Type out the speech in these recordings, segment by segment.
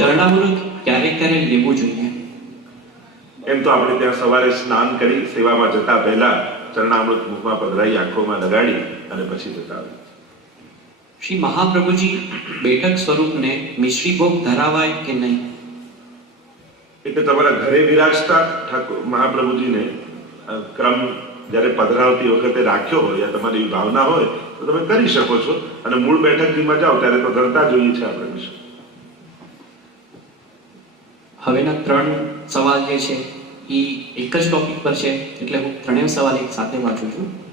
ચરણામૃત ક્યારેક ક્યારેક લેવું જોઈએ. એમ તો આપણે ત્યાં સવારે સ્નાન કરી સેવામાં જતા પહેલા ચરણામૃત મુખમાં પધરાઈ આંખોમાં લગાડી અને પછી જતા શ્રી મહાપ્રભુજી બેઠક સ્વરૂપને મિશ્રી ભોગ ધરાવાય કે નહીં? એટલે તમારા ઘરે વિરાજતા ઠાકોર મહાપ્રભુજીને ક્રમ જ્યારે પધરાવતી વખતે રાખ્યો હોય યા તમારી ભાવના હોય તો તમે કરી શકો છો અને મૂળ બેઠકમાં જાઓ ત્યારે તો ધરતા જોઈએ છે આપણે વિશે હવેના ત્રણ સવાલ જે છે, એ એક જ ટોપિક પર છે, એટલે હું ત્રણેય સવાલ એક સાથે વાંચું છું.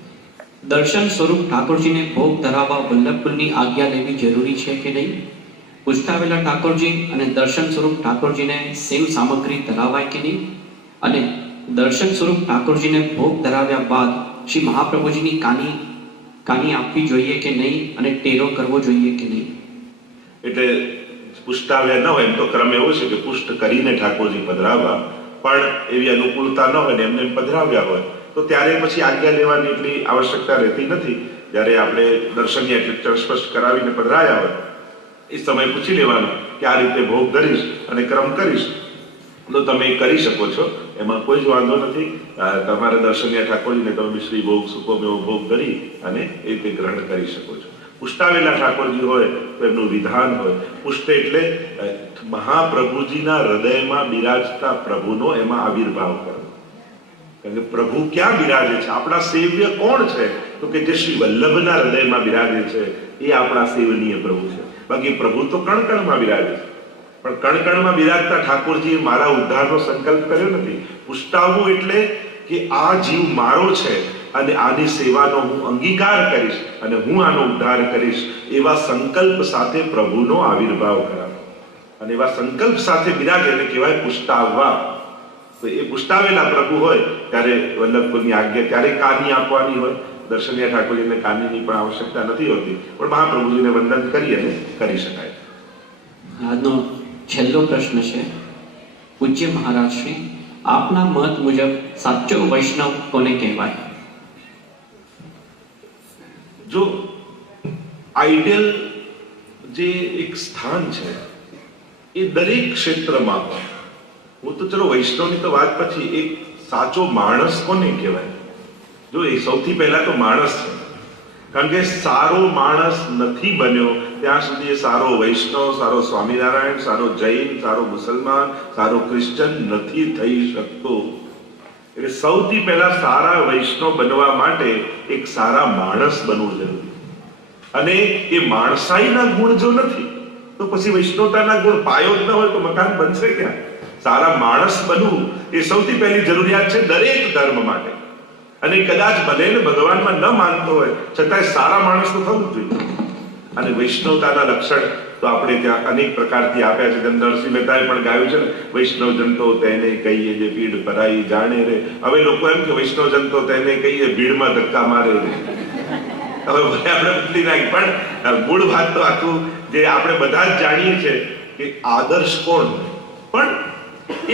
દર્શન સ્વરૂપ ઠાકોરજીને ભોગ ધરાવવા વલ્લભકુલની આજ્ઞા લેવી જરૂરી છે કે નહીં? પૂછતાવેલા ઠાકોરજી અને દર્શન સ્વરૂપ ઠાકોરજીને સેવ સામગ્રી ધરાવાય કે નહીં? અને દર્શન સ્વરૂપ ઠાકોરજીને ભોગ ધરાવ્યા બાદ શ્રી મહાપ્રભુજીની કાની કાની આપવી જોઈએ કે નહીં? અને ટેરો કરવો જોઈએ કે નહીં? એટલે પુષ્ટાવ્યા ન હોય એમ તો ક્રમ એવો છે કે પુષ્ટ કરીને ઠાકોરજી પધરાવવા પણ એવી અનુકૂળતા ન હોય ને એમને એમ પધરાવ્યા હોય, તો ત્યારે પછી આજ્ઞા લેવાની એટલી આવશ્યકતા રહેતી નથી. જ્યારે આપણે દર્શનની એટલે સ્પષ્ટ કરાવીને પધરાયા હોય, એ સમય પૂછી લેવાનો કે આ રીતે ભોગ ધરીશ અને ક્રમ કરીશ. તો તમે કરી શકો છો, એમાં કોઈ જ વાંધો નથી. તમારા દર્શનીય ઠાકોરજીને તમે શ્રી ભોગ સૂકો ભોગ ધરી અને એ રીતે ગ્રહણ કરી શકો છો. પુષ્ટાવેલા ઠાકોરજી હોય તો એમનું વિધાન હોય. પુષ્ટ એટલે મહાપ્રભુજીના હૃદયમાં બિરાજતા પ્રભુનો એમાં આવિર્ભાવ કરવો. કારણ કે પ્રભુ ક્યાં બિરાજે છે? આપણા સેવ્ય કોણ છે? તો કે જે શ્રી વલ્લભના હૃદયમાં બિરાજે છે, એ આપણા સેવનીય પ્રભુ છે. બાકી પ્રભુ તો કણકણમાં બિરાજે છે. પણ કણકણમાં બિરાજતા ઠાકોરજીએ મારા ઉદ્ધારનો સંકલ્પ કર્યો નથી. પુષ્ટાવવું એટલે કે આ જીવ મારો છે અને આની સેવાનો હું અંગીકાર કરીશ અને હું આનો ઉદ્ધાર કરીશ, એવા સંકલ્પ સાથે પ્રભુનો આવિર્ભાવ કરાવો. અને એવા સંકલ્પ સાથે બિરાજે એને કહેવાય પુષ્ટાવવા. તો એ પુષ્ટાવેલા પ્રભુ હોય, ત્યારે વલ્લભકુલની આજ્ઞા ત્યારે કાની આપવાની હોય. દર્શનીય ઠાકોરજીને કાનીની પણ આવશ્યકતા નથી હોતી. પણ મહાપ્રભુજીને વંદન કરી અને કરી શકાય. આજનો છેલ્લો પ્રશ્ન છે. પૂજ્ય મહારાજ શ્રી, આપના મત મુજબ સાચો વૈષ્ણવ કોને કહેવાય? જો આઈડિયલ જે એક સ્થાન છે, એ દરેક ક્ષેત્રમાં પણ, હું તો ચલો વૈષ્ણવની તો વાત પછી એક સાચો માણસ કોને કહેવાય? જો એ સૌથી પહેલા તો માણસ છે. કારણ કે સારો માણસ નથી બન્યો, ત્યાં સુધી સારો વૈષ્ણવ, સારો સ્વામિનારાયણ, સારો જૈન, સારો મુસલમાન, સારો ક્રિશ્ચન નથી થઈ શકતો. એટલે સૌથી પહેલા સારા વૈષ્ણવ બનવા માટે એક સારા માણસ બનવું જરૂરી. અને એ માણસાઈના ગુણ જો નથી, તો પછી વૈષ્ણવતાના ગુણ પાયો જ ન હોય તો મકાન બનશે ક્યાં? સારા માણસ બનવું એ સૌથી પહેલી જરૂરિયાત છે દરેક ધર્મ માટે. અને કદાચ ભલે ભગવાનમાં ન માનતો હોય, છતાંય સારા માણસ તો થવું જોઈએ. અને વૈષ્ણવતાના લક્ષણ તો આપણે ત્યાં અનેક પ્રકારથી આપ્યા છે. જેમ નરસિંહ મહેતાએ પણ ગાયું છે ને વૈષ્ણવ જનતો તેને કહીએ જે ભીડ ભરાઈ જાણે રે. હવે લોકો એમ કે વૈષ્ણવ જનતો તેને કહીએ ભીડમાં ધક્કા મારે રે. હવે ભલે આપણે બદલી નાખી, પણ મૂળ વાત તો આખું જે આપણે બધા જ જાણીએ છીએ કે આદર્શ કોણ પણ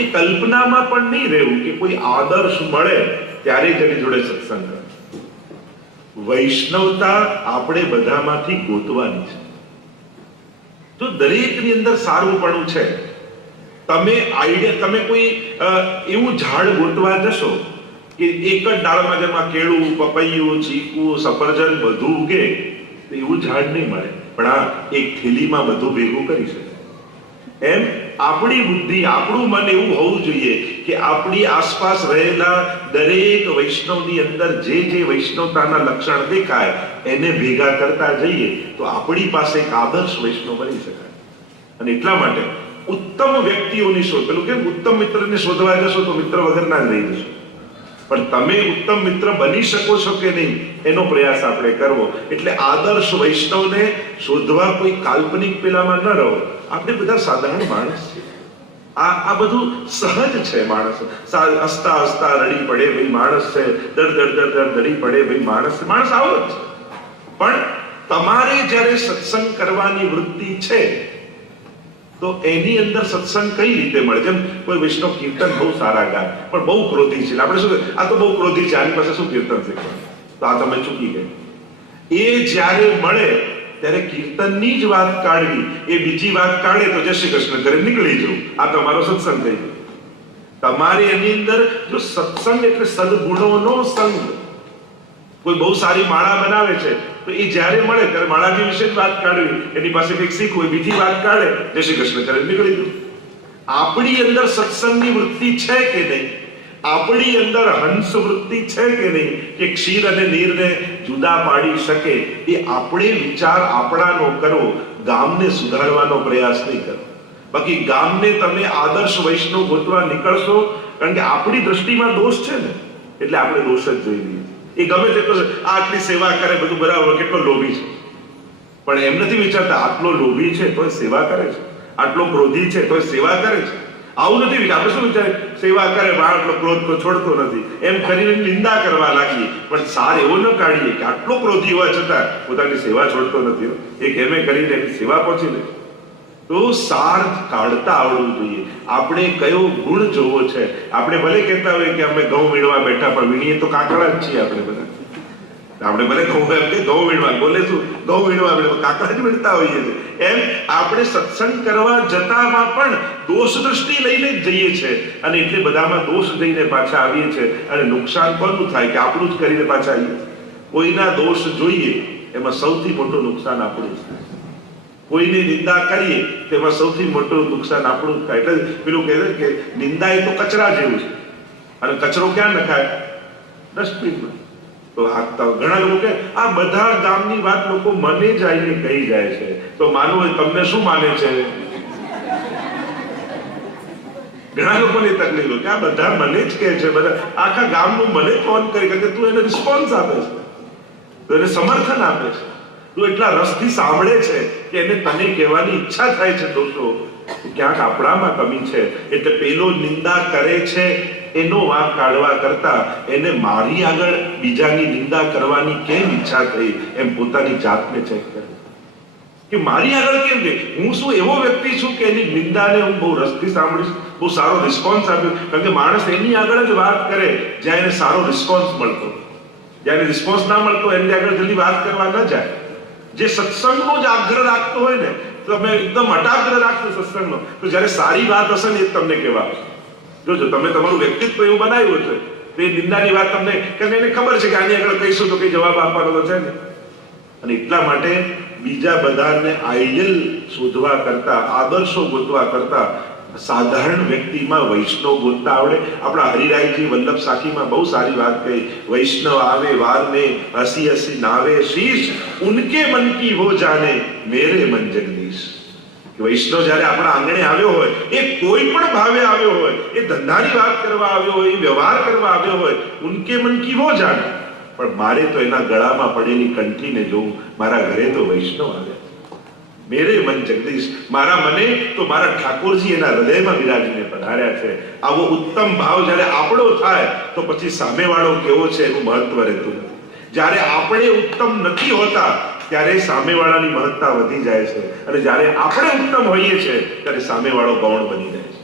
એ કલ્પનામાં પણ નહીં રહેવું કે કોઈ આદર્શ મળે, ત્યારે જ જોડે સત્સંગ કરે વૈષ્ણવતા આપણે બધામાંથી ગોતવાની છે. તો દરેકની અંદર સારું પણ છે. તમે આઈડિયા તમે કોઈ એવું ઝાડ ગોતવા જશો કે એક જ ડાળમાં જેમાં કેળું, પપૈયું, ચીકુ, સફરજન બધું ઉગે, તો એવું ઝાડ નહીં મળે. પણ આ એક થેલીમાં બધું ભેગું કરી શકે. એમ? આપણી બુદ્ધિ, આપણું મન એવું હોવું જોઈએ કે આપણી આસપાસ રહેલા દરેક વૈષ્ણવની અંદર જે જે વૈષ્ણવતાના લક્ષણ દેખાય, એને ભેગા કરતા જઈએ તો આપણી પાસે એક આદર્શ વૈષ્ણવ બની શકાય. અને એટલા માટે ઉત્તમ વ્યક્તિઓની શોધ, પેલું કે ઉત્તમ મિત્રને શોધવા જશો તો મિત્ર વગરના જ રહી જશો. પણ તમે ઉત્તમ મિત્ર બની શકો છો કે નહીં, એનો પ્રયાસ આપણે કરવો. એટલે આદર્શ વૈષ્ણવને શોધવા કોઈ કાલ્પનિક પેલામાં ન રહો. આપણે બધા સાધારણ માણસ છીએ આ આ બધું સહજ છે માણસ. હસતા હસતા રડી પડે ભાઈ માણસ છે. દર દર દર દર દડી પડે ભાઈ માણસ છે. માણસ આવો જ પણ તમારે જ્યારે સત્સંગ કરવાની વૃત્તિ છે, તો એની અંદર સત્સંગ કઈ રીતે મળે? જેમ કોઈ વિષ્ણુ કીર્તન બહુ સારા ગાય, પણ બહુ ક્રોધી છે આપણે શું આ તો બહુ ક્રોધી છે. આની પાસે શું કીર્તન શીખવાનું તો આ તમે ચૂકી ગઈ એ જ્યારે મળે ત્યારે કીર્તનની જ વાત કાઢવી, એ બીજી વાત કાઢે તો જય શ્રી કૃષ્ણ, ઘરે નીકળી જવું આ તમારો સત્સંગ થઈ ગયો. તમારી એની અંદર જો સત્સંગ એટલે સદગુણોનો સંગ. કોઈ બહુ સારી માળા બનાવે છે, તો એ જ્યારે મળે, ત્યારે માળાની વિશે જ વાત કાઢવી. એની પાસે કંઈક શીખવું બીજી વાત કાઢે, જય શ્રી કૃષ્ણ, ઘરે નીકળી જવું આપણી અંદર સત્સંગની વૃત્તિ છે કે નહીં? આપણી અંદર હંસ વૃત્તિ છે કે નહીં? કે ક્ષીર અને નીરને જુદા પાડી શકે એ આપણે વિચાર આપણાનો કરવો, ગામને સુધારવાનો પ્રયાસ નહીં કરવો. બાકી ગામને તમે આદર્શ વૈષ્ણવ ગોતવા નીકળશો, કારણ કે આપણી દ્રષ્ટિમાં દોષ છે ને, એટલે આપણે દોષ જ જોઈ લઈએ. એ ગમે તેટલો આટલી સેવા કરે, બધું બરાબર, કેટલો લોભી છે. પણ એમ નથી વિચારતા, આટલો લોભી છે તો સેવા કરે છે. આટલો ક્રોધી છે તો સેવા કરે છે. આવું નથી આપણે શું વિચારે સેવા કરે આટલો ક્રોધ તો છોડતો નથી. એમ કરીને નિંદા કરવા લાગીએ પણ સાર એવો ન કાઢીએ કે આટલો ક્રોધી હોવા છતાં પોતાની સેવા છોડતો નથી. એ કેમે કરીને એની સેવા પહોંચી લે તો સાર કાઢતા આવડવું જોઈએ. આપણે કયો ગુણ જોવો છે? આપણે ભલે કહેતા હોય કે અમે ઘઉં વીણવા બેઠા પણ વીણીએ તો કાંકડા જ છીએ આપણે બધા. આપણે ભલે ઘઉં એમ કે ઘઉં વીણવા બોલે શું? ઘઉં વીણવા આપણે કાકડા જ વીણતા હોઈએ છીએ એમ આપણે સત્સંગ કરવા જતામાં પણ દોષ દ્રષ્ટિ લઈને જ જઈએ છે. અને એટલે બધામાં દોષ લઈને પાછા આવીએ છે. અને નુકસાન કોનું થાય કે આપણું જ કરીને પાછા આવીએ કોઈના દોષ જોઈએ, એમાં સૌથી મોટું નુકસાન આપણું જ થાય કોઈની નિંદા કરીએ, તેમાં સૌથી મોટું નુકસાન આપણું જ થાય. એટલે પેલું કહે કે નિંદા એ તો કચરા જેવું છે. અને કચરો ક્યાં નખાય? ડસ્ટબિનમાં. તો આ ઘણા લોકો કે આ બધા ગામની વાત લોકો મને જ આવીને કહી જાય છે. તો માનવું તમને શું માને છે? ઘણા લોકોને તકલીફ હોય કે, આ બધા મને જ કહે છે, બધા આખા ગામનું મને ફોન કરી કે તું એને રિસ્પોન્સ આપે છે. તું એને સમર્થન આપે છે. તું એટલા રસથી સાંભળે છે કે એને તને કહેવાની ઈચ્છા થાય છે, દોસ્તો. ક્યાંક આપણામાં કમી છે. એટલે પેલો નિંદા કરે છે એનો વાંક કાઢવા કરતા એને મારી આગળ બીજાની નિંદા કરવાની કેમ ઈચ્છા થઈ? એમ પોતાની જાતને ચેક કરે. કે મારી આગળ કેમ કે હું શું એવો વ્યક્તિ છું કે એની નિંદાને હું બહુ રસથી સાંભળીશ, બહુ સારો રિસ્પોન્સ આપ્યો કારણ કે માણસ એની આગળ જ વાત કરે જ્યાં એને સારો રિસ્પોન્સ મળતો. જ્યારે રિસ્પોન્સ ના મળતો, એની આગળ જલ્દી વાત કરવા ન જાય. જે સત્સંગનો જ આગ્રહ રાખતો હોય ને તમે એકદમ અટાગ્રહ રાખશો સત્સંગનો. તો જ્યારે સારી વાત હશે ને એ તમને કહેવા જોજો તમે તમારું વ્યક્તિત્વ એવું બનાવ્યું છે તો નિંદાની વાત તમને કારણ એને ખબર છે કે આની આગળ કહીશું તો કઈ જવાબ આપવાનો તો છે ને. અને એટલા માટે બીજા બધાને આઈડિયલ શોધવા કરતા, આદર્શો ગોતવા કરતા, સાધારણ વ્યક્તિમાં વૈષ્ણવ ગોતતા આવડે. આપણા હરિરાયજી વલ્લભ સાખીમાં બહુ સારી વાત કહી, વૈષ્ણવ આવે, વાર में હસી હસી નાવે, શીશ, ઉનકે મન કી હો જાને, મેરે મન જગદીશ. કે વૈષ્ણવ જ્યારે આપણા આંગણે આવ્યો હોય, એ કોઈ પણ ભાવે આવ્યો હોય, એ ધંધાની વાત કરવા આવ્યો હોય, એ વ્યવહાર કરવા આવ્યો હોય, ઉનકે મન કી વો જાણે? પણ મારે તો એના ગળામાં પડેલી કંઠીને જોઉં, મારા ઘરે તો વૈષ્ણવ આવ્યા મેરે મન જગદીશ, મારા મને તો મારા ઠાકોરજી એના હૃદયમાં વિરાજીને પધાર્યા છે. આવો ઉત્તમ ભાવ જ્યારે આપણો થાય, તો પછી સામેવાળો કેવો છે એનું મહત્વ રહેતું નથી. જ્યારે આપણે ઉત્તમ નથી હોતા ત્યારે સામેવાળાની મહત્તા વધી જાય છે. અને જ્યારે આપણે ઉત્તમ હોઈએ છીએ, ત્યારે સામેવાળો ગૌણ બની જાય છે.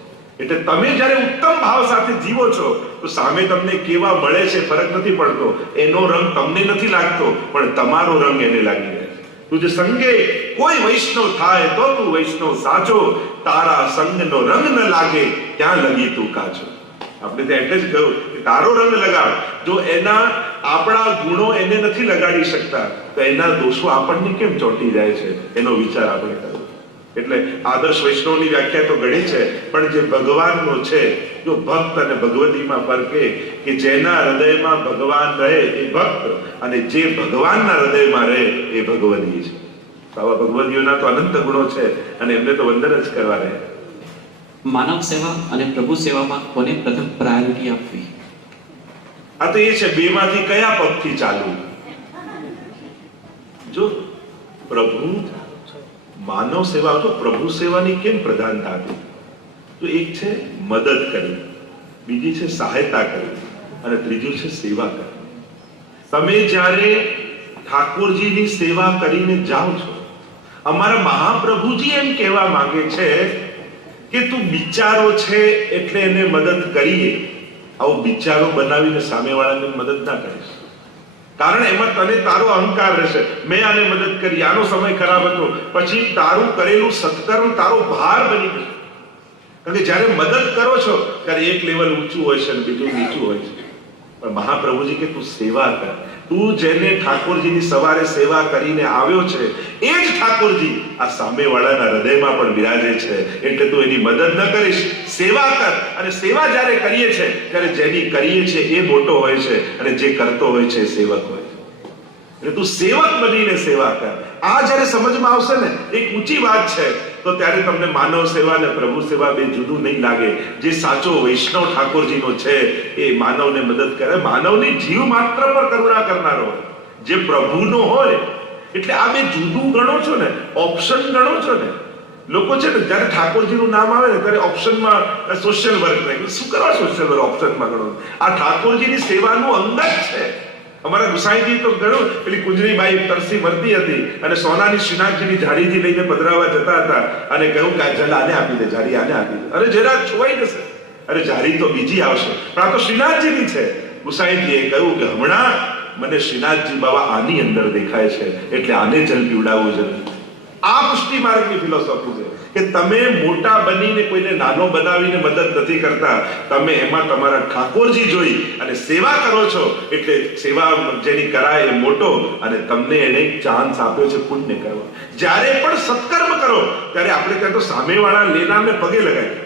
એટલે તમે જ્યારે ઉત્તમ ભાવ સાથે જીવો છો, તો સામે તમને કેવા મળે છે ફરક નથી પડતો. એનો રંગ તમને નથી લાગતો, પણ તમારો રંગ એને લાગી જાય તું તુજ સંગે કોઈ વૈષ્ણવ થાય, તો તું વૈષ્ણવ સાચો. તારા સંગનો રંગ ન લાગે, ત્યાં લગી તું કાચો. આપણે ત્યાં એટલે જ કહ્યું કે તારો રંગ લગાડ. જો એના આપણા ગુણો એને નથી લગાડી શકતા, તો એના દોષો આપણને કેમ ચોંટી જાય છે? એનો વિચાર આપણે કરવો. એટલે આદર્શ વૈષ્ણવની વ્યાખ્યા તો ઘણી છે, પણ જે ભગવાનનો છે, જો ભક્ત અને ભગવતીમાં ફરક કે જેના હૃદયમાં ભગવાન રહે એ ભક્ત, અને જે ભગવાનના હૃદયમાં રહે એ ભગવદી છે. આવા ભગવદીઓના તો અનંત ગુણો છે, અને એમને તો વંદન જ કરવા રહે. માનવ સેવા અને પ્રભુ સેવામાં કોને પ્રથમ પ્રાયોરિટી આપવી? આ તો એ છે, બેમાંથી કયા પગથી ચાલવું? જો પ્રભુ માનવ સેવા, તો પ્રભુ સેવાની કેમ પ્રધાનતા આપી? તો એક છે મદદ કરવી, બીજી છે સહાયતા કરવી, અને ત્રીજું છે સેવા કરવી. તમે જ્યારે ઠાકોરજીની સેવા કરીને જાઓ છો, અમારા મહાપ્રભુજી એમ કહેવા માંગે છે કે તું બિચારો છે એટલે એને મદદ કરીએ. આવો બિચારો બનાવીને સામેવાળાને મદદ ના કરીશ. કારણ એમાં તને તારો અહંકાર રહેશે. મેં આને મદદ કરી. આનો સમય ખરાબ હતો. પછી તારું કરેલું સત્કર્મ તારો ભાર બની જશે કારણ કે જ્યારે મદદ કરો છો, ત્યારે એક લેવલ ઊંચું હોય છે અને બીજું નીચું હોય છે. મહાપ્રભુજી કે તું સેવા કર. તું જેને ઠાકોરજીની સવારે સેવા કરીને આવ્યો છે, એ જ ઠાકોરજી આ સામેવાળાના હૃદયમાં પણ બિરાજે છે. એટલે તું એની મદદ ન કરીશ. સેવા કર. અને સેવા જ્યારે કરીએ છે, ત્યારે જેની કરીએ છે એ મોટો હોય છે અને જે કરતો હોય છે સેવક હોય એટલે તું સેવક બનીને સેવા કર. આ જ્યારે સમજમાં આવશે ને, એક ઊંચી વાત છે. તો ત્યારે તમને માનવ સેવા અને પ્રભુ સેવા બે જુદું નહીં લાગે. જે સાચો વૈષ્ણવ ઠાકોરજીનો છે, એ માનવને મદદ કરે. માનવની જીવ માત્ર પર કરુણા કરનારો હોય. જે પ્રભુનો હોય, એટલે આ બે જુદું ગણો છો ને ઓપ્શન ગણો છો ને. લોકો છે ને, જ્યારે ઠાકોરજીનું નામ આવે ને, ત્યારે ઓપ્શનમાં સોશિયલ વર્ક શું કરવા સોશિયલ વર્ક ઓપ્શનમાં ગણો આ ઠાકોરજીની સેવાનું અંગ જ છે. અમારા ગુસાઈજી તો ઘણું, પેલી કુંજરીબાઈ તરસી મરતી હતી અને સોનાની શ્રીનાથજીની જાળીથી લઈને પધરાવા જતા હતા અને કહ્યું કે જલ આને આપી દે, જાળી આને આપી દે. અરે જરા છોવાઈ જશે. અરે જાળી તો બીજી આવશે. પણ આ તો શ્રીનાથજીની છે. ગુસાઈજીએ કહ્યું કે હમણાં મને શ્રીનાથજી બાબા આની અંદર દેખાય છે, એટલે આને જલ પીવડાવવું જરૂરી આ પુષ્ટિ માર્ગની ફિલોસોફી છે. કે તમે મોટા બનીને કોઈને નાનો બનાવીને મદદ નથી કરતા. તમે એમાં તમારા ઠાકોરજી જોઈ અને સેવા કરો છો. એટલે સેવા જેની કરાય એ મોટો અને તમને એને ચાન્સ આપ્યો છે પુણ્ય કરવા. જ્યારે પણ સત્કર્મ કરો, ત્યારે આપણે ત્યાં તો સામેવાળા લેનારને પગે લગાવીએ.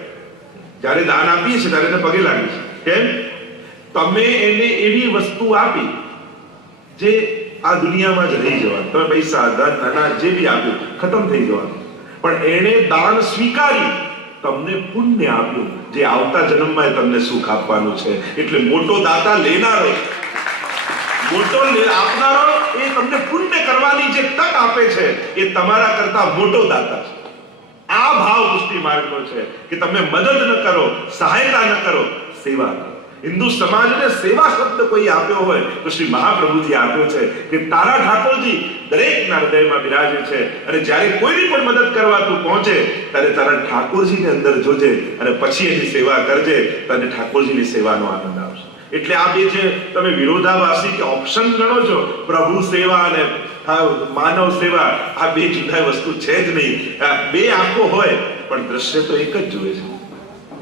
જ્યારે દાન આપીએ છીએ, ત્યારે એને પગે છે કેમ? તમે એને એવી વસ્તુ આપી જે આ દુનિયામાં જ રહી જવાનું. તમે પૈસા, ધન, અનાજ જે બી આપ્યું, ખતમ થઈ જવાનું. પણ એણે દાન સ્વીકારી તમને પુણ્ય આપ્યું. જે આવતા જન્મમાં તમને સુખ આપવાનું છે. એટલે મોટો દાતા લેનારો. મોટો આપનારો એ તમને પુણ્ય કરવાની જે તક આપે છે, એ તમારા કરતા મોટો દાતા છે. આ ભાવ પુષ્ટિ માર્ગનો છે કે તમે મદદ ન કરો, સહાયતા ન કરો, સેવા કરો. હિન્દુ સમાજને સેવા શબ્દ કોઈ આપ્યો હોય તો શ્રી મહાપ્રભુજી આપ્યો છે કે તારા ઠાકોરજી દરેકના હૃદયમાં બિરાજે છે. અને જ્યારે કોઈની પણ મદદ કરવા તું પહોંચે, ત્યારે તારા ઠાકોરજીને અંદર જોજે અને પછી એની સેવા કરજે, તને ઠાકોરજીની સેવાનો આનંદ આવશે. એટલે આ બે જે તમે વિરોધાભાસી કે ઓપ્શન ગણો છો, પ્રભુ સેવા અને માનવ સેવા, આ બે જુદા વસ્તુ છે જ નહીં. બે આંખો હોય, પણ દ્રશ્ય તો એક જ જુએ છે.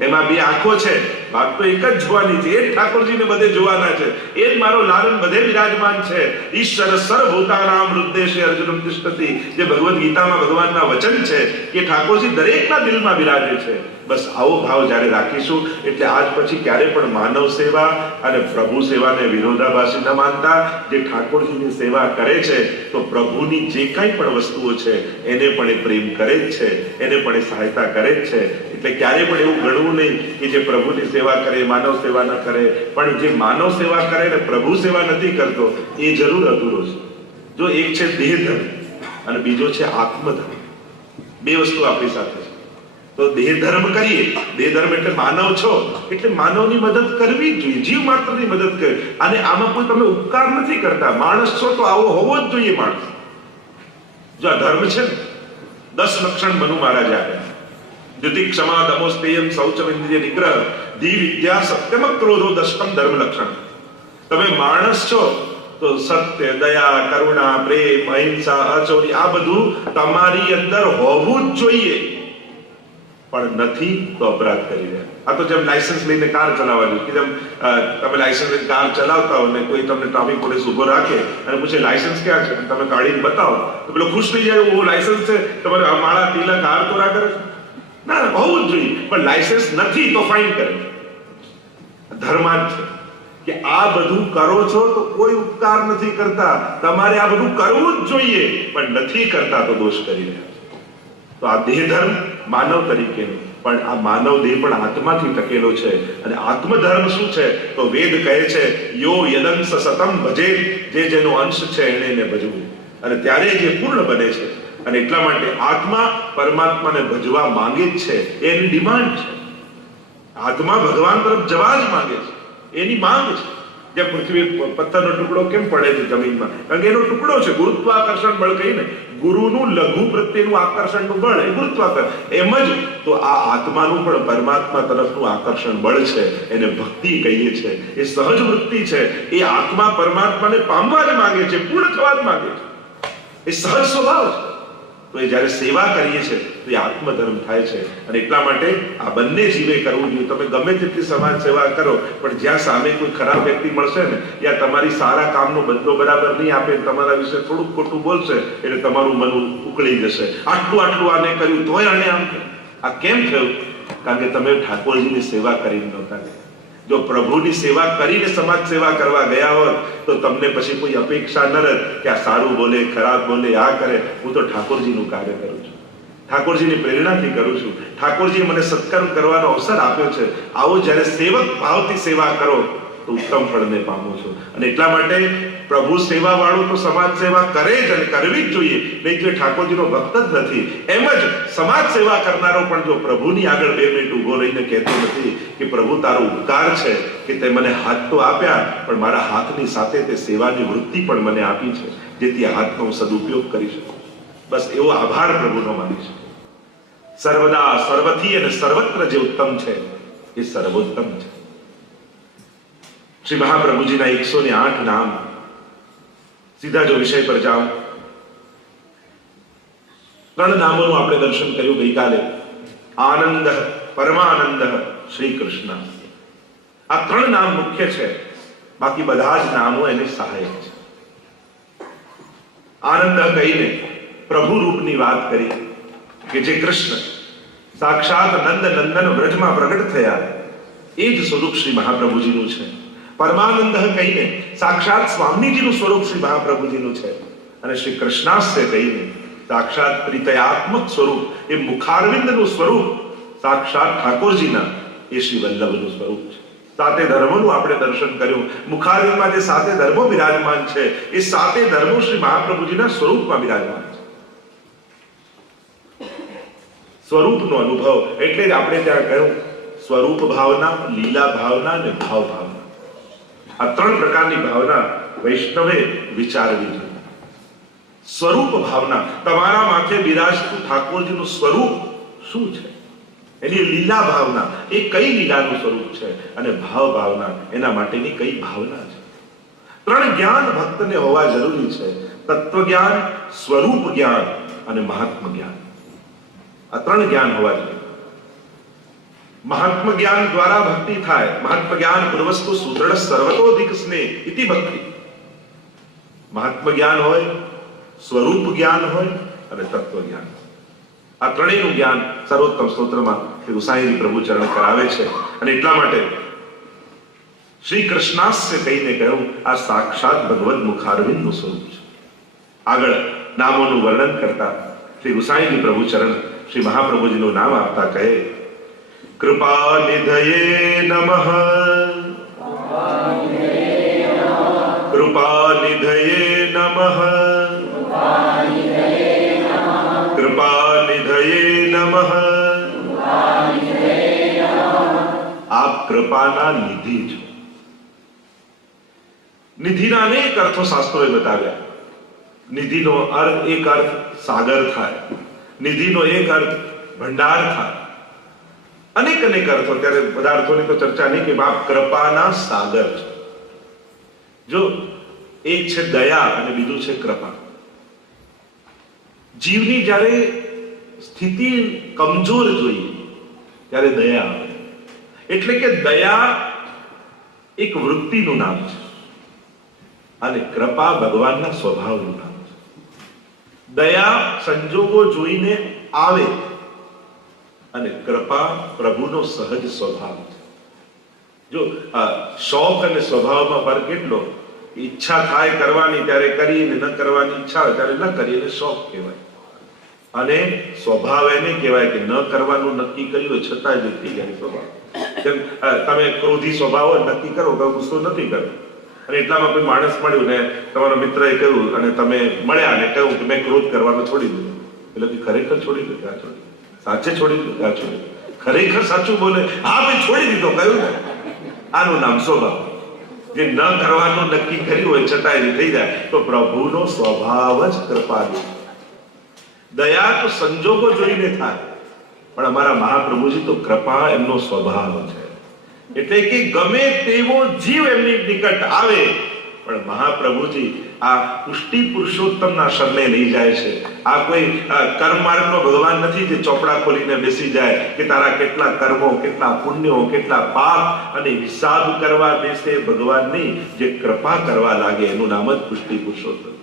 એમાં બે આંખો છે. વાત તો એક જ જોવાની છે. એ જ ઠાકોરજીને બધે જોવાના છે. એ જ મારો લાલન બધે વિરાજમાન છે. ઈશ્વર સર્વભૂતાનામ હૃદય અર્જુનમ તિષ્ઠતિ. જે ભગવદ્ ગીતામાં ભગવાનના વચન છે કે ઠાકોરજી દરેકના દિલમાં બિરાજે છે. બસ આવો ભાવ જ્યારે રાખીશું, એટલે આજ પછી ક્યારે પણ માનવ સેવા અને પ્રભુ સેવાને વિરોધાભાસી ન માનતા. જે ઠાકોરજીની સેવા કરે છે, તો પ્રભુની જે કાંઈ પણ વસ્તુઓ છે, એને પણ એ પ્રેમ કરે જ છે. એને પણ એ સહાયતા કરે જ છે. એટલે ક્યારે પણ એવું ગણવું નહીં કે જે પ્રભુની સેવા કરે, માનવ સેવા ન કરે. પણ જે માનવ સેવા કરે ને પ્રભુ સેવા નથી કરતો, એ જરૂર અધૂરો છે. જો એક છે દેહ ધર્મ અને બીજો છે આત્મધર્મ. બે વસ્તુ આપણી સાથે છે. તો દેહ ધર્મ કરીએ. દેહ ધર્મ એટલે માનવ છો. એટલે માનવની મદદ કરવી જ જોઈએ. જીવ માત્રની મદદ કરે. અને આમાં કોઈ તમે ઉપકાર નથી કરતા. માણસ છો તો આવો હોવો જ જોઈએ માણસ. જો આ ધર્મ છે ને, દસ લક્ષણ બનુ મહારાજ આપ્યા. દ્યુતિ ક્ષમા દમોસ્તેયમ શૌચમ ઇન્દ્રિય નિગ્રહ ધી વિદ્યા સત્યમ ક્રોધો દશકમ ધર્મ લક્ષણ તમે માણસ છો તો સત્ય દયા કરુણા પ્રેમ અહિંસા અચોરી આ બધું તમારી અંદર હોવું જ જોઈએ પણ નથી તો અપરાધ કરી રહ્યા આ તો જેમ લાયસન્સ લઈને કાર ચલાવવાની કે જેમ તમે લાયસન્સ લઈને કાર ચલાવતા હો ને કોઈ તમને ટ્રાફિક પોલીસ ઊભો રાખે અને પૂછે લાયસન્સ ક્યાં છે તમે કાઢીને બતાવો તો પેલો ખુશ થઈ જાય ઓ લાયસન્સ છે તમારે આ માળા તિલક તો રાખે કરે છે?" ના ના, હોવું જ જોઈએ. પણ લાયસન્સ નથી તો ફાઇન કરે. ધર્માંત છે કે આ બધું કરો છો તો કોઈ ઉપકાર નથી કરતા. તમારે આ બધું કરવું જ જોઈએ પણ નથી કરતા તો દોષ કરી રહ્યા તો આ દેહ ધર્મ માનવ તરીકેનો. પણ આ માનવ દેહ પણ આત્માથી ટકેલો છે. અને આત્મધર્મ શું છે? તો વેદ કહે છે યો યદંશ સતમ ભજે જે જેનો અંશ છે એને ભજવું. અને ત્યારે જે પૂર્ણ બને છે અને એટલા માટે આત્મા પરમાત્માને ભજવા માંગે જ છે, એની ડિમાન્ડ છે. આત્મા ભગવાન તરફ જવા જ માંગે છે, એની માંગ છે. જે પૃથ્વી પથ્થરનો ટુકડો કેમ પડે છે જમીનમાં? કારણ કે એનો ટુકડો છે, ગુરુત્વાકર્ષણ બળ કહીને ગુરુનું લઘુ પ્રત્યેનું આકર્ષણનું બળ, એ ગુરુત્વાકર્ષણ. એમ જ તો આ આત્માનું પણ પરમાત્મા તરફનું આકર્ષણ બળ છે, એને ભક્તિ કહીએ છે. એ સહજ વૃત્તિ છે, એ આત્મા પરમાત્માને પામવા જ માંગે છે, પૂર્ણ થવા જ માંગે છે. એ સહજ સ્વભાવ છે. તો એ જ્યારે સેવા કરીએ છીએ, તો એ આત્મધર્મ થાય છે. અને એટલા માટે આ બંને જીવે કરવું જોઈએ. તમે ગમે તેટલી સમાજ સેવા કરો, પણ જ્યાં સામે કોઈ ખરાબ વ્યક્તિ મળશે ને યા તમારી સારા કામનો બદલો બરાબર નહીં આપે તમારા વિશે થોડુંક ખોટું બોલશે, એટલે તમારું મન ઉકળી જશે. આટલું આટલું આને કર્યું, તોય આને આમ આ કેમ થયું? કારણ કે તમે ઠાકોરજીની સેવા કરીને નહોતા. જો પ્રભુની સેવા કરીને સમાજ સેવા કરવા ગયા હોત, તો તમને પછી કોઈ અપેક્ષા ન રહે કે આ સારું બોલે, ખરાબ બોલે, આ કરે. હું તો ઠાકોરજીનું કાર્ય કરું છું. ઠાકોરજીની પ્રેરણાથી કરું છું. ઠાકોરજીએ મને સત્કર્મ કરવાનો અવસર આપ્યો છે. આવો જ્યારે સેવક ભાવથી સેવા કરો ઉત્તમ ફળને પામો છો. અને એટલા માટે પ્રભુ સેવા વાળું તો સમાજ સેવા કરે જ અને કરવી જ જોઈએ. નહીં તો ઠાકોરજીનો ભક્ત જ નથી. એમ જ સમાજ સેવા કરનારો પણ જો પ્રભુની આગળ બે મિનિટ ઊભો રહીને કહેતો નથી કે પ્રભુ તારો ઉપકાર છે કે તે મને હાથ તો આપ્યા, પણ મારા હાથની સાથે તે સેવાની વૃત્તિ પણ મને આપી છે, જેથી આ હાથનો હું સદુપયોગ કરી શકું. બસ એવો આભાર પ્રભુનો માની શકું. સર્વદા સર્વથી અને સર્વત્ર જે ઉત્તમ છે, એ સર્વોત્તમ છે. શ્રી મહાપ્રભુજીના એકસો ને આઠ નામ. સીધા જો વિષય પર જાઓ. ત્રણ નામોનું આપણે દર્શન કર્યું ગઈકાલે. આનંદ, પરમાનંદ શ્રી કૃષ્ણ આ ત્રણ નામ મુખ્ય છે. બાકી બધા જ નામો એને સહાયક છે. આનંદ કહીને પ્રભુ રૂપની વાત કરી કે જે કૃષ્ણ સાક્ષાત નંદ નંદન વ્રજમાં પ્રગટ થયા, એ જ સ્વરૂપ શ્રી મહાપ્રભુજીનું છે. પરમાનંદ કહીને સાક્ષાત સ્વામીજીનું સ્વરૂપ શ્રી મહાપ્રભુજીનું છે. અને શ્રી કૃષ્ણાસ્ય કહીને સાક્ષાત પ્રિતયાત્મક સ્વરૂપ, એ મુખારવિંદનું સ્વરૂપ સાક્ષાત ઠાકોરજીના, એ શ્રી વલ્લભનું સ્વરૂપ છે. સાતે ધર્મનું આપણે દર્શન કર્યું. મુખારવિંદમાં જે સાતે ધર્મો બિરાજમાન છે, એ સાતે ધર્મો શ્રી મહાપ્રભુજીના સ્વરૂપમાં બિરાજમાન છે. સ્વરૂપનો અનુભવ એટલે જ આપણે ત્યાં કહ્યું, સ્વરૂપ ભાવના, લીલા ભાવના અને ભાવ ભાવના. આ ત્રણ પ્રકારની ભાવના વૈષ્ણવે વિચારવી જોઈએ. સ્વરૂપ ભાવના, તમારા માથે બિરાજતું ઠાકોરજીનું સ્વરૂપ શું છે? એની લીલા ભાવના, એ કઈ લીલાનું સ્વરૂપ છે? અને ભાવ ભાવના, એના માટેની કઈ ભાવના છે? ત્રણ જ્ઞાન ભક્તને હોવા જરૂરી છે. તત્વ જ્ઞાન સ્વરૂપ જ્ઞાન અને મહાત્મ જ્ઞાન આ ત્રણ જ્ઞાન હોવા જોઈએ. મહાત્મ જ્ઞાન દ્વારા ભક્તિ થાય. મહાત્મ જ્ઞાન પુરવસ્તુ સુદૃઢ સર્વતોધિક સ્નેહ ઇતિ ભક્તિ. મહાત્મ જ્ઞાન હોય, સ્વરૂપ જ્ઞાન હોય અને તત્વ જ્ઞાન આ ત્રણેયનું જ્ઞાન સર્વોત્તમ સ્તોત્રમાં ગુસાઈની પ્રભુ ચરણ કરાવે છે. અને એટલા માટે શ્રી કૃષ્ણાસ્ય કહીને કહ્યું, આ સાક્ષાત ભગવદ મુખારવિંદનું સ્વરૂપ છે. આગળ નામોનું વર્ણન કરતા શ્રી ગુસાઈની પ્રભુ ચરણ શ્રી મહાપ્રભુજીનું નામ આપતા કહે કૃપા નિધયે નમઃ કૃપા નિધયે નમઃ કૃપા નિધયે નમઃ આપ કૃપાના નિધિ છો નિધિના અનેક અર્થો શાસ્ત્રોએ બતાવ્યા નિધિનો અર્થ એક અર્થ સાગર થાય નિધિનો એક અર્થ ભંડાર થાય અનેક અનેક અર્થો. ત્યારે પદાર્થોની તો ચર્ચા નહીં કે બાપ કૃપાના સાગર છે. જો એક છે દયા અને બીજું છે કૃપા. જીવની જ્યારે સ્થિતિ કમજોર જોઈએ, ત્યારે દયા આવે. એટલે કે દયા એક વૃત્તિનું નામ છે અને કૃપા ભગવાનના સ્વભાવનું નામ છે. દયા સંજોગો જોઈને આવે અને કૃપા પ્રભુનો સહજ સ્વભાવ. જો આ શોખ અને સ્વભાવમાં ફરક કેટલો ઈચ્છા થાય કરવાની, ત્યારે કરી ને ન કરવાની ઈચ્છા હોય, ત્યારે ન કરી, એને શોખ કહેવાય. અને સ્વભાવ એને કહેવાય કે ન કરવાનું નક્કી કર્યું છતાં જ થઈ જાય સ્વભાવ. જેમ તમે ક્રોધી સ્વભાવ નક્કી કરો કે ગુસ્સો નથી કરવો અને એટલામાં કોઈ માણસ મળ્યું ને, તમારો મિત્રએ કહ્યું અને તમે મળ્યા ને કહ્યું કે મેં ક્રોધ કરવાનું છોડી દીધું. એટલે કે ખરેખર છોડી દીધું, આ છોડી. સાચે છોડી દીધું આ ખરેખર સાચું બોલે, હા, મેં છોડી દીધો કયું ને. આનું નામ સ્વભાવ જે ન કરવાનું નક્કી કર્યું હોય, છતાં થઈ જાય, તો પ્રભુનો સ્વભાવ જ કૃપાલુ દયા તો સંજોગો જોઈને થાય, પણ અમારા મહાપ્રભુજી તો કૃપા એમનો સ્વભાવ છે. એટલે કે ગમે તેવો જીવ એમની નિકટ આવે, પણ મહાપ્રભુજી આ પુષ્ટિ પુરુષોત્તમના શરણે લઈ જાય છે. આ કોઈ કર્મ માર્ગનો ભગવાન નથી જે ચોપડા ખોલીને બેસી જાય કે તારા કેટલા કર્મો, કેટલા પુણ્યો, કેટલા પાપ અને હિસાબ કરવા બેસે ભગવાનની જે કૃપા કરવા લાગે એનું નામ જ પુષ્ટિ પુરુષોત્તમ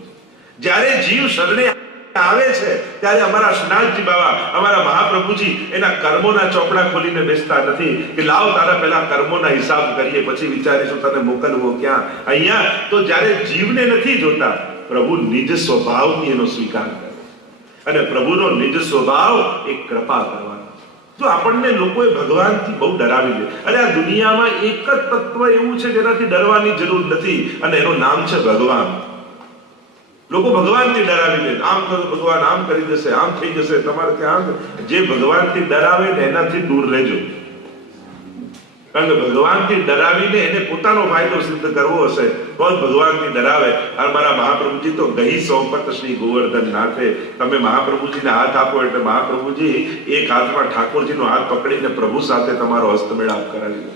જ્યારે જીવ શરણે આવે છે, ત્યારે અમારા શ્રીનાથજી બાબા અમારા મહાપ્રભુજી એના કર્મોના ચોપડા ખોલીને બેસતા નથી કે લાવ તારા પહેલા કર્મોના હિસાબ કરીએ, પછી વિચારીશું તને મોકલવો ક્યાં? અહીંયા તો જ્યારે જીવને નથી જોતા, પ્રભુ નિજ સ્વભાવથી એનો સ્વીકાર કરે અને પ્રભુનો નિજ સ્વભાવ એ કૃપા કરવાનો તો આપણને લોકોએ ભગવાનથી બહુ ડરાવી દે અને આ દુનિયામાં એક જ તત્વ એવું છે જેનાથી ડરવાની જરૂર નથી, અને એનું નામ છે ભગવાન. લોકો ભગવાનથી ડરાવી દે આમ તો ભગવાન આમ કરી દેશે, આમ થઈ જશે. તમારે ત્યાં. જે ભગવાનથી ડરાવે ને એનાથી દૂર રહેજો. કારણ કે ભગવાનથી ડરાવીને એને પોતાનો ફાયદો સિદ્ધ કરવો હશે, તો જ ભગવાનથી ડરાવે. અને મારા મહાપ્રભુજી તો ગહી સોમપત શ્રી ગોવર્ધન નાથે. તમે મહાપ્રભુજીને હાથ આપો એટલે મહાપ્રભુજી એક હાથમાં ઠાકોરજીનો હાથ પકડીને પ્રભુ સાથે તમારો હસ્તમેળાપ કરાવી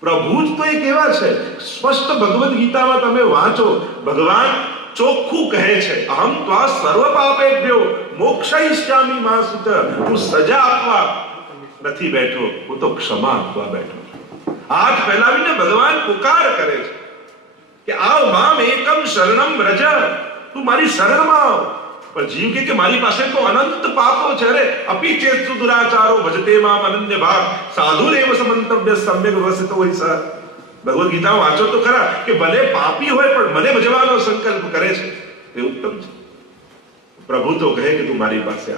પ્રભુ જ તો એક એવા છે. સ્પષ્ટ ભગવદ્ ગીતામાં તમે વાંચો, ભગવાન ચોખ્ખું કહે છે, અહમ ત્વા સર્વ પાપેભ્યો મોક્ષયિષ્યામિ મા સુત, હું સજા આપવા નથી બેઠો, હું તો ક્ષમા આપવા બેઠો. હાથ ફેલાવીને ભગવાન પુકાર કરે છે કે, આવ મામ એકમ શરણમ રજ તું મારી શરણમાં આવ. પણ જીવ કે કે મારી પાસે તો અનંત પાપો છે, અરે, અપી ચેત દુરાચારો ભજતે મામ અનન્ય ભાગ સાધુ રેવ સમંતવ્ય, સમ્યક વસિત હોય સર. ભગવદ ગીતા વાંચો તો ખરા કે ભલે પાપી હોય, પણ મને ભજવાનો સંકલ્પ કરે છે, એ ઉત્તમ છે. પ્રભુ તો કહે કે તું મારી પાસે આ.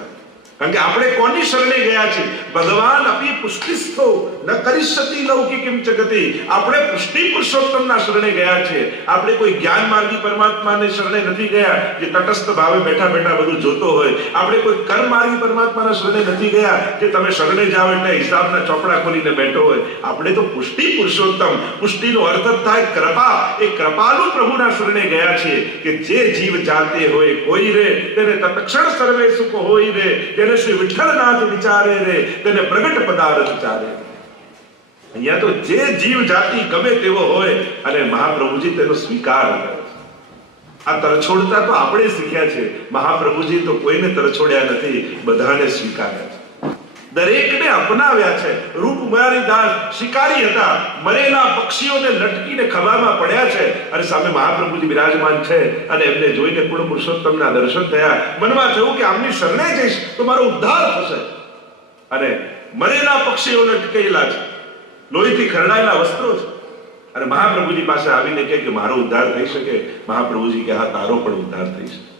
કારણ કે આપણે કોની શરણે ગયા છે ભગવાન અપી પુષ્ટિસ્થો ન કરીષ્યતિ લૌકિકિમ જગતિ. આપણે પુષ્ટિ પુરુષોત્તમના શરણે ગયા છે. આપણે કોઈ જ્ઞાન માર્ગી પરમાત્માને શરણે નથી ગયા જે તટસ્થ ભાવે બેઠા બેઠા બધું જોતો હોય. આપણે કોઈ કર્મ માર્ગી પરમાત્માના શરણે નથી ગયા કે તમે શરણે જાઓ એટલે હિસાબના ચોપડા ખોલીને બેઠો હોય. આપણે તો પુષ્ટિ પુરુષોત્તમ. પુષ્ટિનો અર્થ જ થાય કૃપા. એ કૃપાલુ પ્રભુના શરણે ગયા છે કે જે જીવ જાતે હોય કોઈ રે, તેને તત્ક્ષણ સર્વે સુખ હોય રે, તેને શ્રી વિઠ્ઠલનાથ વિચારે રે, તેને પ્રગટ પદાર્થ ચારે અહીંયા તો જે જીવ જાતિ ગમે તેવો હોય, અને મહાપ્રભુજી તેનો સ્વીકાર કરે આ તરછોડતા તો આપણે શીખ્યા છે. મહાપ્રભુજી તો કોઈને તરછોડ્યા નથી, બધાને સ્વીકાર્યા છે. દરેકને અપનાવ્યા છે. રૂપમારી દાસ શિકારી હતા. મરેલા પક્ષીઓને લટકીને ખભામાં પડ્યા છે. અને સામે મહાપ્રભુજી બિરાજમાન છે. અને એમને જોઈને પૂર્ણ પુરુષોત્તમના દર્શન થયા. મનમાં થયું કે આમની શરણે જઈશ તો મારો ઉદ્ધાર થશે. અને મરેલા પક્ષીઓ લટકેલા છે. લોહીથી ખરડાયેલા વસ્ત્રો છે અને મહાપ્રભુજી પાસે આવીને કે મારો ઉદ્ધાર થઈ શકે. મહાપ્રભુજી કે હા, તારો પણ ઉદ્ધાર થઈ શકે.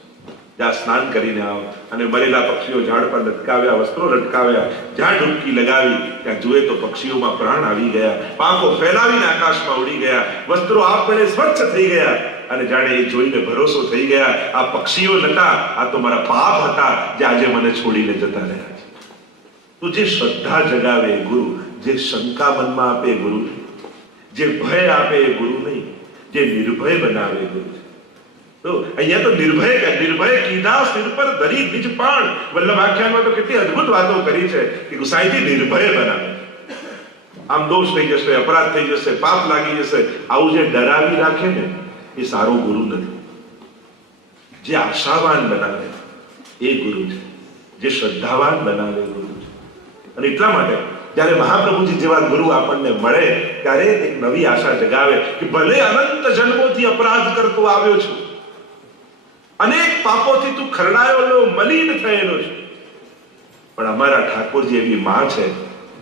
જ્યાં સ્નાન કરીને આવો. અને મરેલા પક્ષીઓ ઝાડ પર લટકાવ્યા, વસ્ત્રો લટકાવ્યા જ્યાં ડૂબકી લગાવી. ત્યાં જુએ તો પક્ષીઓમાં પ્રાણ આવી ગયા. પાંખો ફેલાવીને આકાશમાં ઉડી ગયા. વસ્ત્રો આપણે સ્વચ્છ થઈ ગયા. અને જાણે એ જોઈને ભરોસો થઈ ગયા. આ પક્ષીઓ નતા, આ તો મારા પાપ હતા, જે આજે મને છોડીને જતા રહ્યા છે. તો જે શ્રદ્ધા જગાવે, ગુરુ જે શંકા મનમાં આપે એ ગુરુ નહીં જે ભય આપે એ ગુરુ નહીં જે નિર્ભય બનાવે એ ગુરુ છે તો અહીંયા તો નિર્ભય કે નિર્ભય કીધા સિર પર ધરી નિજ પાણ વલ્લભ આખ્યાનમાં તો કેટલી અદ્ભુત વાતો કરી છે કે ગુસાઈથી નિર્ભય બનાવે આમ દોષ થઈ જશે અપરાધ થઈ જશે પાપ લાગી જશે આવું જે ડરાવી રાખે ને એ સારો ગુરુ નથી જે આશાવાન બનાવે એ ગુરુ છે જે શ્રદ્ધાવાન બનાવે એ ગુરુ છે અને એટલા માટે જ્યારે મહાપ્રભુજી જેવા ગુરુ આપણને મળે, ત્યારે એક નવી આશા જગાવે કે ભલે અનંત જન્મોથી અપરાધ કરતો આવ્યો છું, અનેક પાપોથી તું ખરડાયેલો, મલિન થયેલો છે. પણ અમારા ઠાકોરજી એવી માં છે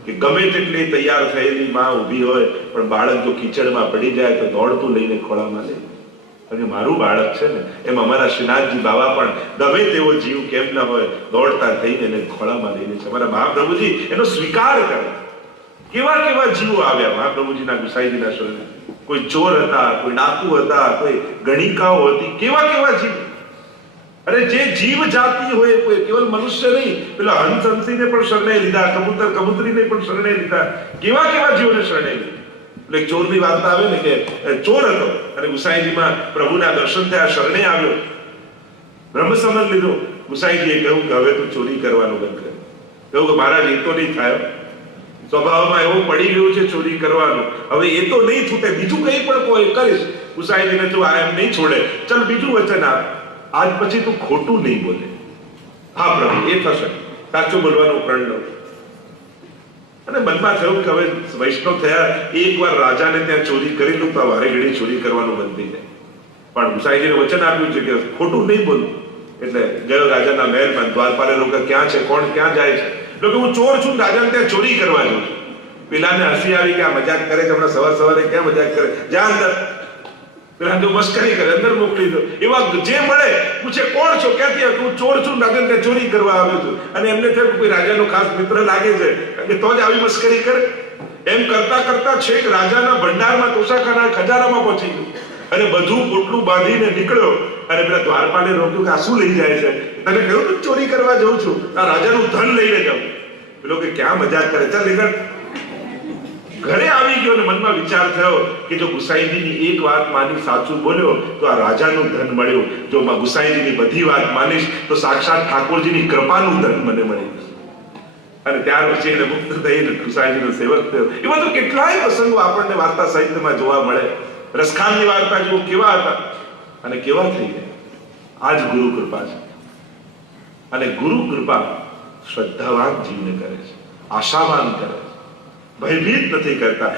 કે ગમે તેટલી તૈયાર થયેલી માં ઊભી હોય, પણ બાળક જો કિચડમાં પડી જાય તો દોડતું લઈને ખોળામાં અને મારું બાળક છે ને, એમ અમારા શ્રીનાથજી બાબા પણ ગમે તેવો જીવ કેમ ન હોય, દોડતા થઈને એને ખોળામાં લઈને છે અમારા મહાપ્રભુજી એનો સ્વીકાર કરે. કેવા કેવા જીવો આવ્યા મહાપ્રભુજીના ગુસાઈજીના શરીર કોઈ ચોર હતા, કોઈ ડાકુ હતા, કોઈ ગણિકાઓ હતી, કેવા કેવા જીવ. અરે જે જીવ જાતિ હોય કોઈ, કેવલ મનુષ્ય નહીં, પેલા હંસ હંસીને પણ શરણે લીધા, કબૂતર કબૂતરીને પણ શરણે લીધા. કેવા કેવા જીવોને શરણે લીધા? એટલે ચોરની વાર્તા આવે ને કે ચોર હતો. અને ગુસાઈજીમાં પ્રભુના દર્શન થયા, શરણે આવ્યો. બ્રહ્મ સમજ લીધો. ગુસાઈજીએ કહ્યું કે, હવે તું ચોરી કરવાનું બંધ કર. કહ્યું કે, મારા એ નહીં થાય. સ્વભાવમાં એવું પડી ગયું છે, ચોરી કરવાનું. હવે એ તો નહીં છૂટે. બીજું કંઈ પણ કોઈ કરીશ. ગુસાઈજીને તું આ એમ નહીં છોડે. ચલ બીજું વચન આપ. આજ પછી તું ખોટું નહીં બોલે. હા, પ્રભુ, એ થશે. સાચું બોલવાનું પ્રણ લઉં. અને મનમાં થયું કે હવે વૈષ્ણવ થયા, એકવાર રાજાને ત્યાં ચોરી કરી લઉં તો વારે ઘડી ચોરી કરવાનું બંધ થઈ પણ ગુસાઈજીને વચન આપ્યું છે કે ખોટું નહીં બોલું. એટલે ગયો રાજાના મહેલમાં, દ્વારપાલે લોકો ક્યાં છે? કોણ? ક્યાં જાય છે? એટલે કે, હું ચોર છું, રાજાને ત્યાં ચોરી કરવા જઉં પેલાને હસી આવી કે, આ મજાક કરે છે? હમણાં સવાર સવારે ક્યાં મજાક કરે? જ્યાં અંદર. પેલા મસ્કરી કરે અંદર મોકલી દો. એવા જે મળે, પૂછે, કોણ છો? ક્યાંથી આવ્યો? હું ચોર છું? રાજાને ત્યાં ચોરી કરવા આવ્યો છું. અને એમને થયું કોઈ રાજાનો ખાસ મિત્ર લાગે છે. કે તો જ આવી મસ્કરી કરે એમ કરતા કરતા છેક રાજાના ભંડારમાં તોષાખાના ખજાનામાં પહોંચી ગયું. અને બધું પોટલું બાંધીને નીકળ્યો. અને પેલા દ્વારપાલે રોક્યું કે, આ શું લઈ જાય છે? તને કહ્યું ચોરી કરવા જઉં છું. આ રાજાનું ધન લઈને જાઉં. પેલો કે, ક્યાં મજાક કરે? ચાલ, નીકળ. ઘરે આવી ગયો અને મનમાં વિચાર થયો કે જો ગુસાઈજીની એક વાત માની સાચું બોલ્યો, તો આ રાજાનું ધન મળ્યું. જો ગુસાઈજીની બધી વાત માનીશ, તો સાક્ષાત ઠાકોરજીની કૃપાનું ધન મને મળી. અને ત્યાર પછી એને મુક્ત થઈને ગુસાઈજીનો સેવક થયો. એવા તો કેટલાય પ્રસંગો આપણને વાર્તા સાહિત્યમાં જોવા મળે. રસખાનની વાર્તા જુઓ, કેવા હતા? અને કેવા થઈ ગયા? આજ ગુરુ કૃપા છે. અને ગુરુ કૃપા શ્રદ્ધાવાન જીવને કરે છે, આશાવાન કરે છે. ભયભીત નથી કરતા